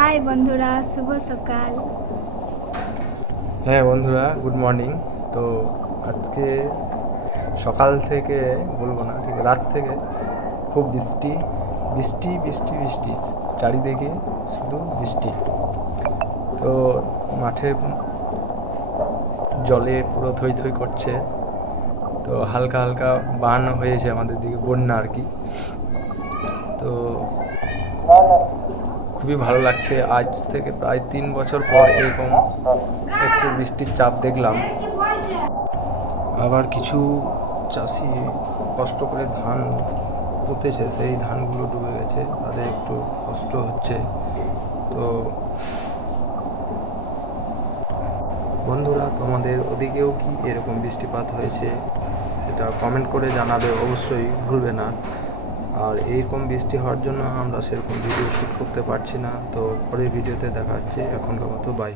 High বন্ধুরা, শুভ সকাল। হ্যাঁ বন্ধুরা গুড মর্নিং তো আজকে সকাল থেকে বলব না, ঠিক রাত থেকে খুব বৃষ্টি বৃষ্টি বৃষ্টি বৃষ্টি, চারিদিকে শুধু বৃষ্টি। তো মাঠে জলে পুরো থই থই করছে, তো হালকা হালকা বান হয়েছে আমাদের দিকে, বন্যা আর কি। তো খুবই ভালো লাগছে। আজ থেকে প্রায় তিন বছর পর এরকম একটু বৃষ্টির চাপ দেখলাম। আবার কিছু চাষি কষ্ট করে ধান পুঁতেছে, সেই ধানগুলো ডুবে গেছে, তাদের একটু কষ্ট হচ্ছে। তো বন্ধুরা, তোমাদের ওদিকেও কি এরকম বৃষ্টিপাত হয়েছে সেটা কমেন্ট করে জানাবে, অবশ্যই ভুলবে না। আর এইরকম বৃষ্টি হওয়ার জন্য আমরা সেরকম ভিডিও শ্যুট করতে পারছি না। তো পরের ভিডিওতে দেখা হচ্ছে। এখনকার মতো বাই